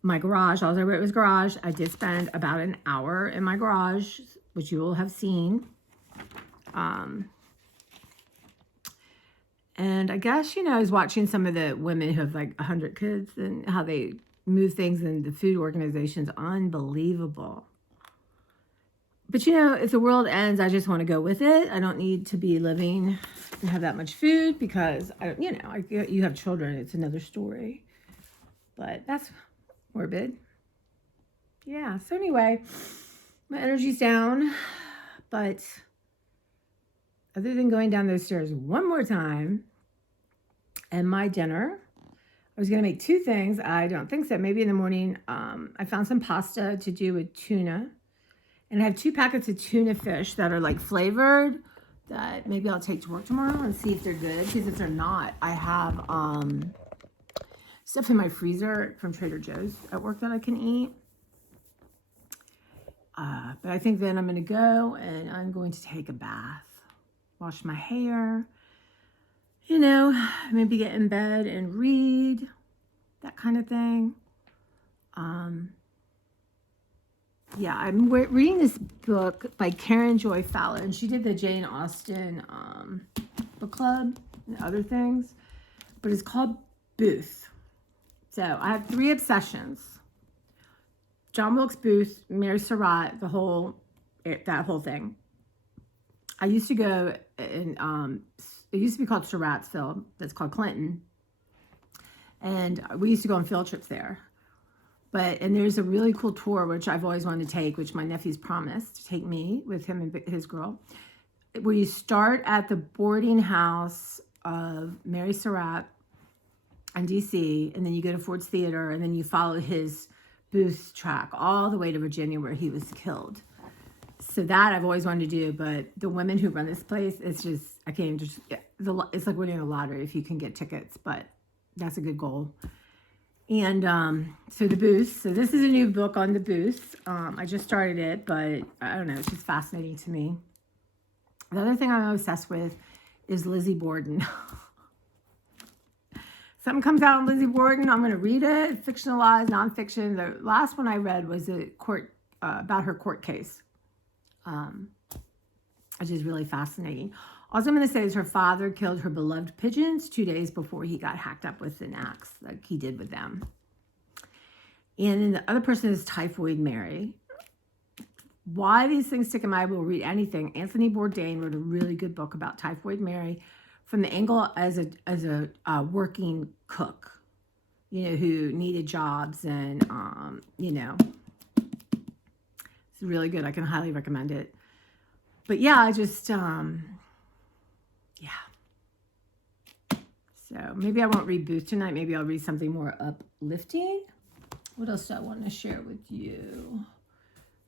My garage, all I wrote was garage. I did spend about an hour in my garage, which you will have seen. And I guess, I was watching some of the women who have like 100 kids and how they move things in the food organization's unbelievable. But, if the world ends, I just want to go with it. I don't need to be living and have that much food because, you have children. It's another story. But that's morbid. Yeah. So anyway, my energy's down. But other than going down those stairs one more time and my dinner, I was going to make 2 things. I don't think so. Maybe in the morning, I found some pasta to do with tuna. And I have 2 packets of tuna fish that are like flavored that maybe I'll take to work tomorrow and see if they're good. Because if they're not, I have stuff in my freezer from Trader Joe's at work that I can eat. But I think then I'm going to go and I'm going to take a bath, wash my hair, maybe get in bed and read, that kind of thing. Yeah, I'm reading this book by Karen Joy Fowler, and she did the Jane Austen book club and other things, but it's called Booth. So I have 3 obsessions. John Wilkes Booth, Mary Surratt, that whole thing. I used to go and it used to be called Surrattsville. That's called Clinton. And we used to go on field trips there. And there's a really cool tour, which I've always wanted to take, which my nephew's promised to take me with him and his girl, where you start at the boarding house of Mary Surratt in DC, and then you go to Ford's Theater, and then you follow his Booth track all the way to Virginia where he was killed. So that I've always wanted to do, but the women who run this place, it's just, I can't just, it's like winning a lottery if you can get tickets, but that's a good goal. And so the Booth, so this is a new book on the Booth. I just started it, but I don't know, it's just fascinating to me. The other thing I'm obsessed with is Lizzie Borden. Something comes out on Lizzie Borden, I'm going to read it, fictionalized, nonfiction. The last one I read was a court about her court case, which is really fascinating. All I'm going to say is her father killed her beloved pigeons 2 days before he got hacked up with an axe, like he did with them. And then the other person is Typhoid Mary. Why these things stick in my head, will read anything. Anthony Bourdain wrote a really good book about Typhoid Mary from the angle as a working cook, who needed jobs, and it's really good. I can highly recommend it. But yeah, I just So maybe I won't read Booth tonight. Maybe I'll read something more uplifting. What else do I want to share with you?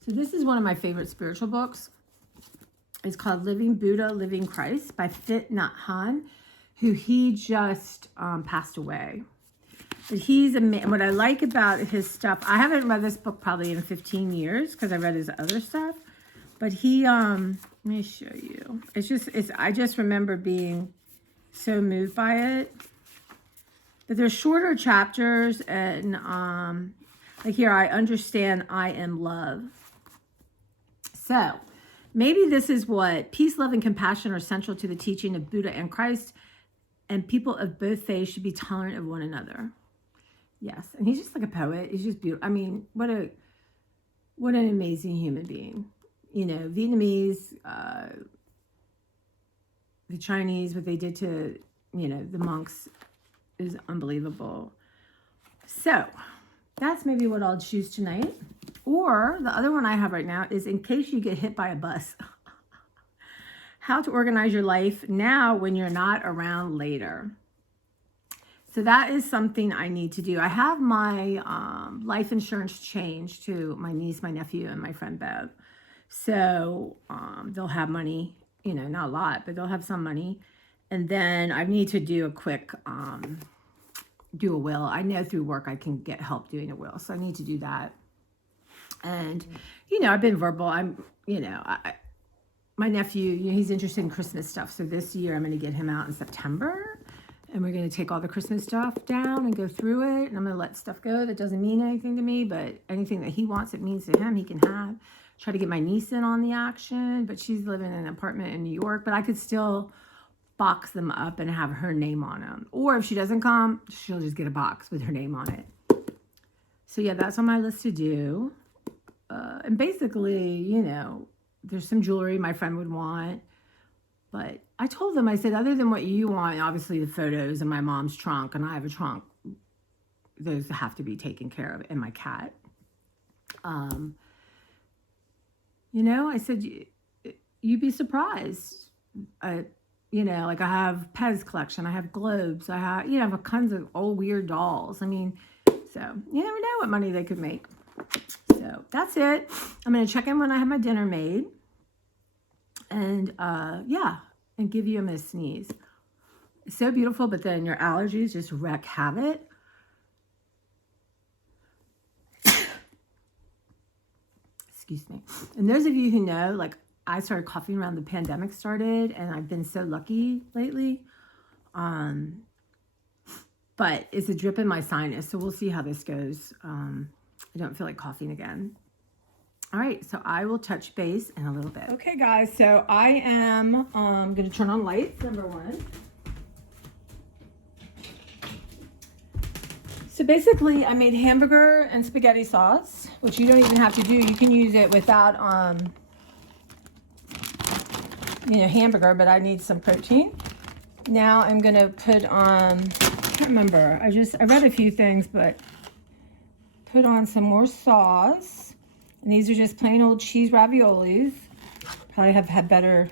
So this is one of my favorite spiritual books. It's called Living Buddha, Living Christ by Thich Nhat Hanh, who he just passed away. But he's what I like about his stuff. I haven't read this book probably in 15 years because I read his other stuff. But he, let me show you. I just remember being so moved by it. But there's shorter chapters, and like here, I understand I am love. So maybe this is what peace, love, and compassion are central to the teaching of Buddha and Christ, and people of both faiths should be tolerant of one another. Yes, and he's just like a poet. He's just beautiful. I mean, what an amazing human being. You know, Vietnamese, the Chinese, what they did to, you know, the monks is unbelievable. So that's maybe what I'll choose tonight. Or the other one I have right now is In Case You Get Hit by a Bus. How to Organize Your Life Now When You're Not Around Later. So that is something I need to do. I have my life insurance changed to my niece, my nephew, and my friend Bev. So they'll have money, you know, not a lot, but they'll have some money. And then I need to do a quick, do a will. I know through work I can get help doing a will. So I need to do that. And, you know, I've been verbal. My nephew, you know, he's interested in Christmas stuff. So this year I'm going to get him out in September. And we're going to take all the Christmas stuff down and go through it. And I'm going to let stuff go that doesn't mean anything to me. But anything that he wants, it means to him, he can have. Try to get my niece in on the action. But she's living in an apartment in New York. But I could still box them up and have her name on them. Or if she doesn't come, she'll just get a box with her name on it. So yeah, that's on my list to do. And basically, you know, there's some jewelry my friend would want. But I told them, I said, other than what you want, obviously the photos in my mom's trunk, and I have a trunk, those have to be taken care of, and my cat. You know, I said, you'd be surprised. You know, like I have Pez collection, I have globes, I have, you know, tons of old weird dolls. I mean, so you never know what money they could make. So that's it. I'm going to check in when I have my dinner made. And yeah, and give you a sneeze. It's so beautiful, but then your allergies just wreak havoc. Excuse me. And those of you who know, like I started coughing around the pandemic started, and I've been so lucky lately. But it's a drip in my sinus, so we'll see how this goes. I don't feel like coughing again. All right, so I will touch base in a little bit. Okay, guys, so I am going to turn on lights, number one. So basically, I made hamburger and spaghetti sauce, which you don't even have to do. You can use it without, you know, hamburger, but I need some protein. Now I'm going to put on, I can't remember. I read a few things, but put on some more sauce. And these are just plain old cheese raviolis. Probably have had better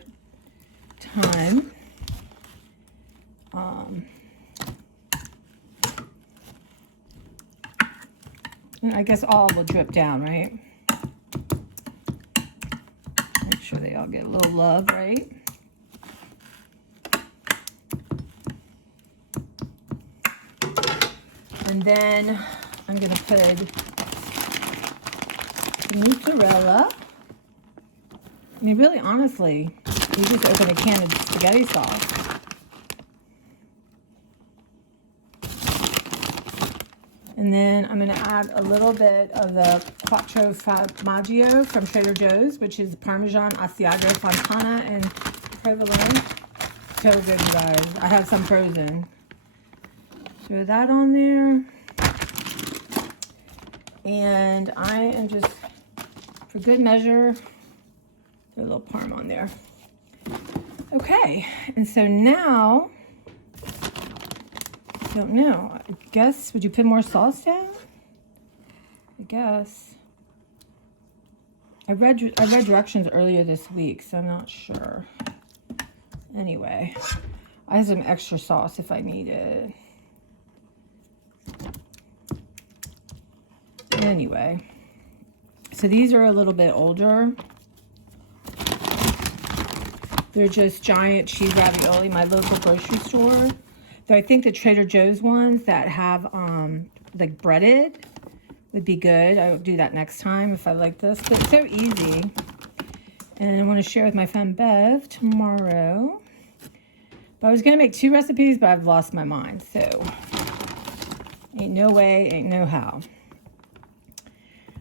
time. And I guess all will drip down, right? Make sure they all get a little love, right? And then I'm going to put mozzarella. I mean, really, honestly, you just open a can of spaghetti sauce. And then I'm going to add a little bit of the quattro formaggio from Trader Joe's, which is Parmesan, Asiago, Fontana, and provolone. So good, you guys. I have some frozen. Throw that on there. And I am just, for good measure, throw a little parm on there. Okay, and so now, I don't know, I guess, would you put more sauce down? I guess. I read directions earlier this week, so I'm not sure. Anyway, I have some extra sauce if I need it. Anyway, so these are a little bit older. They're just giant cheese ravioli, my local grocery store. Though I think the Trader Joe's ones that have like breaded would be good. I'll do that next time if I like this. But it's so easy. And I want to share with my friend Bev tomorrow. But I was going to make 2 recipes, but I've lost my mind. So ain't no way, ain't no how.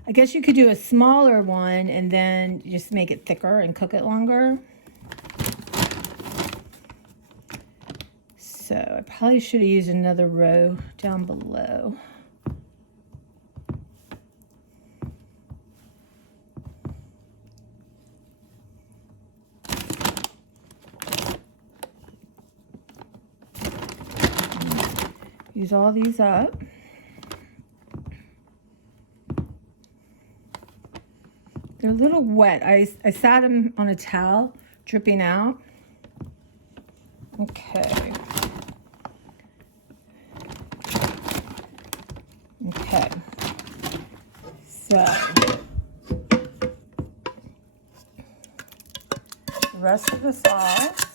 I guess you could do a smaller one and then just make it thicker and cook it longer. So I probably should have used another row down below. Use all these up. They're a little wet. I sat them on a towel, dripping out. Okay. Okay. So the rest of the sauce.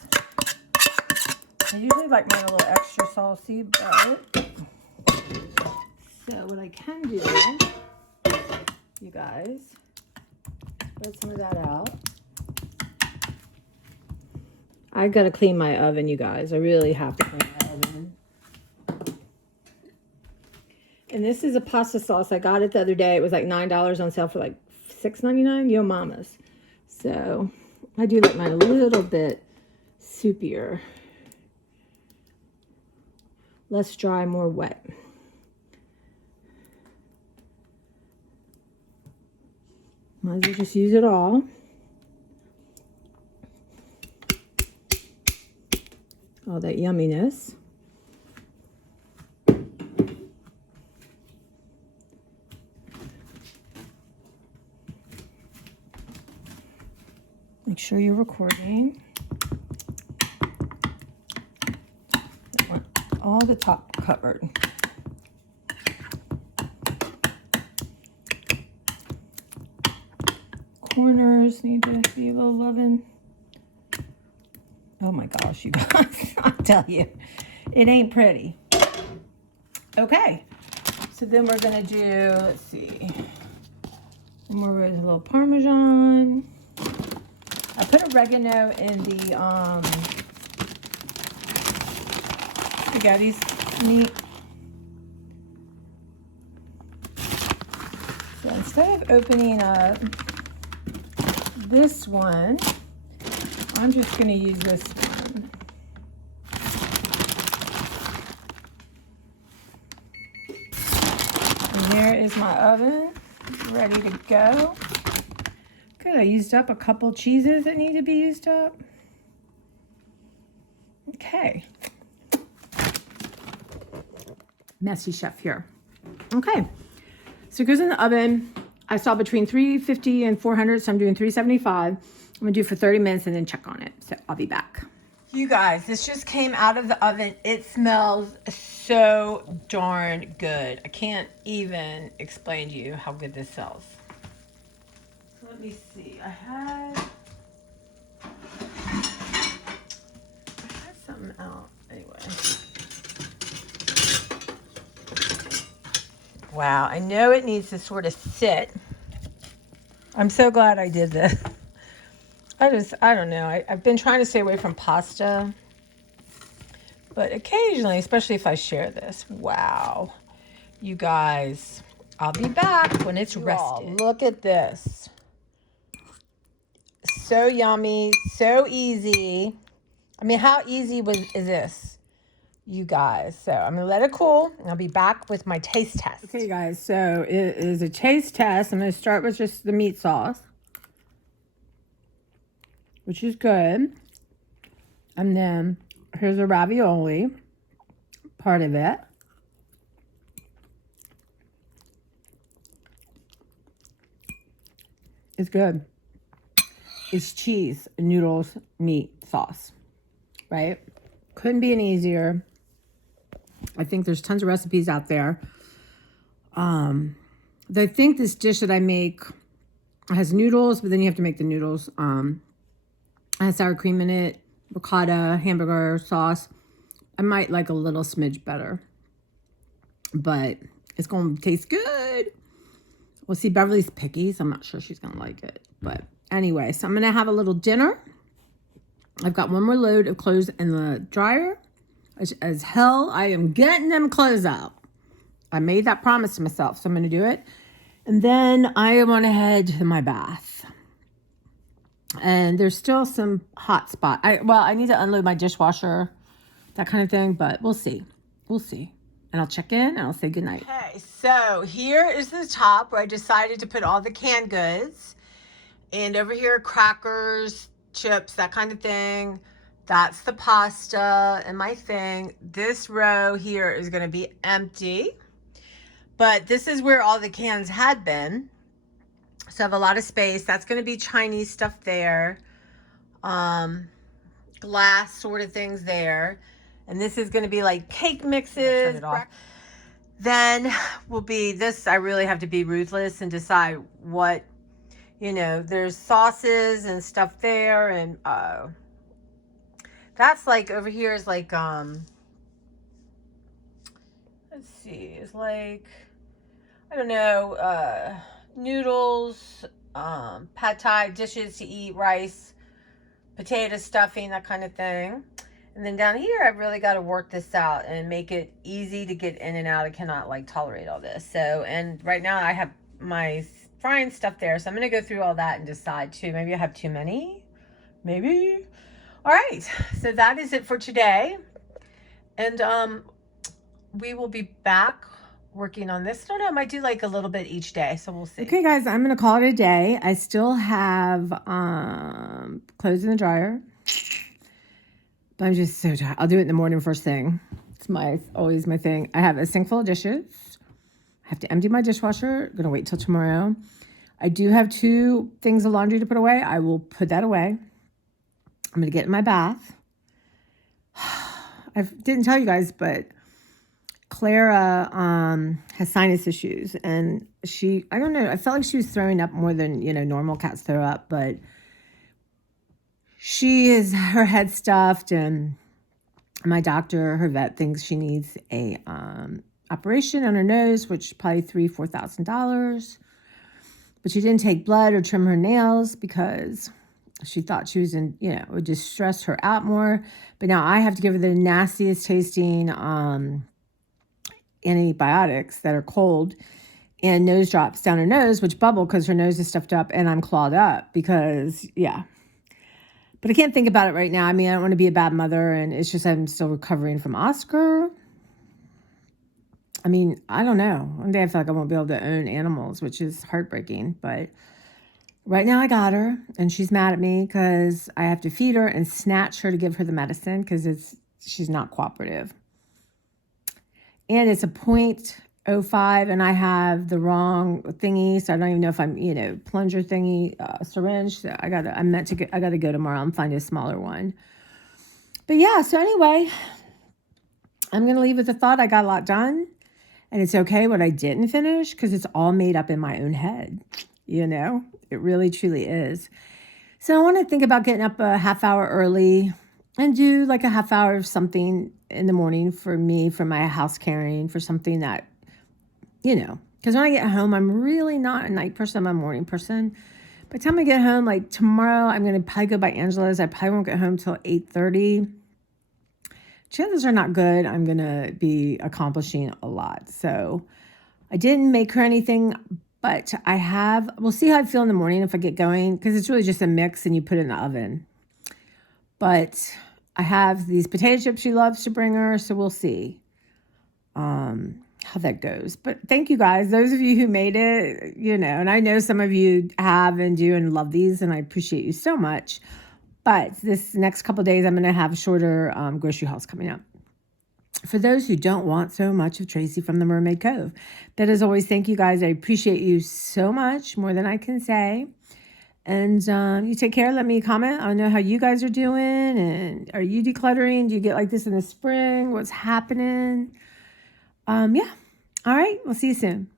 I usually like mine a little extra saucy, but so what I can do, you guys, spread some of that out. I gotta clean my oven, you guys. I really have to clean my oven. And this is a pasta sauce. I got it the other day. It was like $9 on sale for like $6.99. Yo mamas. So I do like mine a little bit soupier. Less dry, more wet. Might as well just use it all. All that yumminess. Make sure you're recording. I want all the top covered. Corners need to be a little loving. Oh my gosh, you guys, I tell you, it ain't pretty. Okay, so then we're gonna do, let's see, one more rows of a little Parmesan. I put oregano in the spaghetti meat. So instead of opening up this one, I'm just going to use this one. And there is my oven, ready to go. Good, I used up a couple cheeses that need to be used up. Okay. Messy chef here. Okay, so it goes in the oven. I saw between 350 and 400, so I'm doing 375. I'm gonna do it for 30 minutes and then check on it. So I'll be back. You guys, this just came out of the oven. It smells so darn good. I can't even explain to you how good this smells. So let me see. I had something out anyway. Wow, I know it needs to sort of sit. I'm so glad I did this. I don't know. I've been trying to stay away from pasta. But occasionally, especially if I share this. Wow. You guys, I'll be back when it's rested. Look at this. So yummy, so easy. I mean, how easy is this? You guys. So I'm going to let it cool, and I'll be back with my taste test. Okay, guys. So it is a taste test. I'm going to start with just the meat sauce, which is good. And then here's a ravioli, part of it. It's good. It's cheese, noodles, meat, sauce, right? Couldn't be any easier. I think there's tons of recipes out there. I think this dish that I make has noodles, but then you have to make the noodles. It has sour cream in it, ricotta, hamburger sauce. I might like a little smidge better, but it's going to taste good. We'll see. Beverly's picky, so I'm not sure she's going to like it. But anyway, so I'm going to have a little dinner. I've got one more load of clothes in the dryer. As hell, I am getting them clothes out. I made that promise to myself, so I'm going to do it. And then I want to head to my bath. And there's still some hot spot. I need to unload my dishwasher, that kind of thing, but we'll see. We'll see. And I'll check in and I'll say goodnight. Okay, so here is the top where I decided to put all the canned goods. And over here, crackers, chips, that kind of thing. That's the pasta and my thing. This row here is going to be empty. But this is where all the cans had been. So I have a lot of space. That's going to be Chinese stuff there. Glass sort of things there. And this is going to be like cake mixes. Turn it off. Then will be this. I really have to be ruthless and decide what, there's sauces and stuff there. And that's like over here is like, let's see, it's like, I don't know, noodles, pad thai, dishes to eat, rice, potato stuffing, that kind of thing. And then down here, I've really got to work this out and make it easy to get in and out. I cannot tolerate all this. So, and right now I have my frying stuff there. So I'm going to go through all that and decide too. Maybe I have too many. Maybe. All right. So that is it for today. And we will be back working on this. I don't know. I might do like a little bit each day. So we'll see. Okay, guys. I'm going to call it a day. I still have clothes in the dryer. But I'm just so tired. I'll do it in the morning first thing. It's always my thing. I have a sink full of dishes. I have to empty my dishwasher. I'm going to wait till tomorrow. I do have 2 things of laundry to put away. I will put that away. I'm going to get in my bath. I didn't tell you guys, but Clara has sinus issues. And I don't know, I felt like she was throwing up more than, normal cats throw up. But her head stuffed, and my doctor, her vet, thinks she needs a operation on her nose, which probably $3,000-$4,000. But she didn't take blood or trim her nails because she thought she was it would just stress her out more. But now I have to give her the nastiest tasting antibiotics that are cold and nose drops down her nose, which bubble because her nose is stuffed up and I'm clawed up because, yeah. But I can't think about it right now. I mean, I don't want to be a bad mother, and it's just I'm still recovering from Oscar. I mean, I don't know. One day I feel like I won't be able to own animals, which is heartbreaking. But right now I got her, and she's mad at me because I have to feed her and snatch her to give her the medicine because she's not cooperative. And it's a 0.05, and I have the wrong thingy, so I don't even know if I'm, plunger thingy, syringe. So I gotta go tomorrow and find a smaller one. But yeah, so anyway, I'm gonna leave with the thought I got a lot done, and it's okay what I didn't finish because it's all made up in my own head. It really truly is. So I want to think about getting up a half hour early and do like a half hour of something in the morning for me, for my house carrying, for something that, because when I get home, I'm really not a night person. I'm a morning person. By the time I get home, like tomorrow, I'm going to probably go by Angela's. I probably won't get home till 8:30. Chances are not good. I'm going to be accomplishing a lot. So I didn't make her anything, but we'll see how I feel in the morning if I get going, because it's really just a mix and you put it in the oven. But I have these potato chips she loves to bring her, so we'll see how that goes. But thank you guys, those of you who made it, and I know some of you have and do and love these, and I appreciate you so much. But this next couple of days, I'm going to have shorter grocery hauls coming up. For those who don't want so much of Tracy from the Mermaid Cove, that as always, thank you guys. I appreciate you so much, more than I can say. And you take care. Let me comment. I know how you guys are doing. And are you decluttering? Do you get like this in the spring? What's happening? Yeah. All right. We'll see you soon.